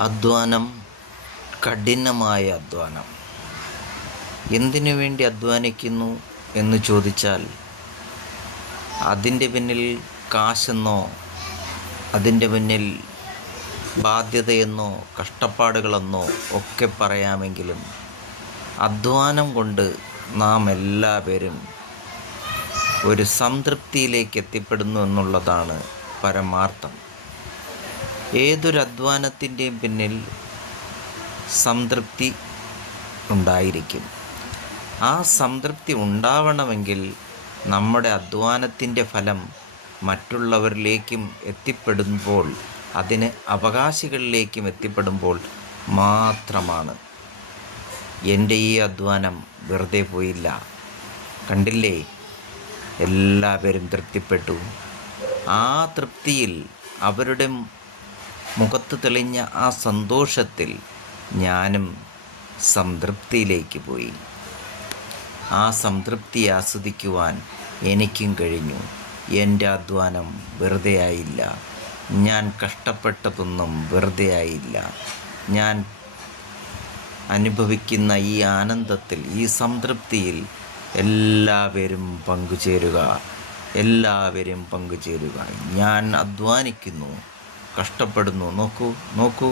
അധ്വാനം, കഠിനമായ അധ്വാനം. എന്തിനു വേണ്ടി അധ്വാനിക്കുന്നു എന്ന് ചോദിച്ചാൽ അതിൻ്റെ പിന്നിൽ കാശെന്നോ അതിൻ്റെ പിന്നിൽ ബാധ്യതയെന്നോ കഷ്ടപ്പാടുകളെന്നോ ഒക്കെ പറയാമെങ്കിലും അധ്വാനം കൊണ്ട് നാം എല്ലാവരും ഒരു സംതൃപ്തിയിലേക്ക് എത്തിപ്പെടുന്നു എന്നുള്ളതാണ് പരമാർത്ഥം. ഏതൊരു അധ്വാനത്തിൻ്റെയും പിന്നിൽ സംതൃപ്തി ഉണ്ടായിരിക്കും. ആ സംതൃപ്തി ഉണ്ടാവണമെങ്കിൽ നമ്മുടെ അധ്വാനത്തിൻ്റെ ഫലം മറ്റുള്ളവരിലേക്കും എത്തിപ്പെടുമ്പോൾ, അതിന് അവകാശികളിലേക്കും എത്തിപ്പെടുമ്പോൾ മാത്രമാണ്. എൻ്റെ ഈ അധ്വാനം വെറുതെ പോയില്ല, കണ്ടില്ലേ, എല്ലാവരും തൃപ്തിപ്പെട്ടു. ആ തൃപ്തിയിൽ, അവരുടെ മുഖത്ത് തെളിഞ്ഞ ആ സന്തോഷത്തിൽ ഞാനും സംതൃപ്തിയിലേക്ക് പോയി. ആ സംതൃപ്തി ആസ്വദിക്കുവാൻ എനിക്കും കഴിഞ്ഞു. എൻ്റെ അധ്വാനം വെറുതെ ആയില്ല, ഞാൻ കഷ്ടപ്പെട്ടതൊന്നും വെറുതെ ആയില്ല. ഞാൻ അനുഭവിക്കുന്ന ഈ ആനന്ദത്തിൽ, ഈ സംതൃപ്തിയിൽ എല്ലാവരും പങ്കുചേരുക, എല്ലാവരും പങ്കുചേരുക. ഞാൻ അധ്വാനിക്കുന്നു, കഷ്ടപ്പെടുന്നു. നോക്കൂ,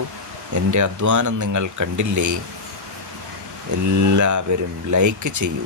എൻ്റെ അധ്വാനം നിങ്ങൾ കണ്ടില്ലേ? എല്ലാവരും ലൈക്ക് ചെയ്യൂ.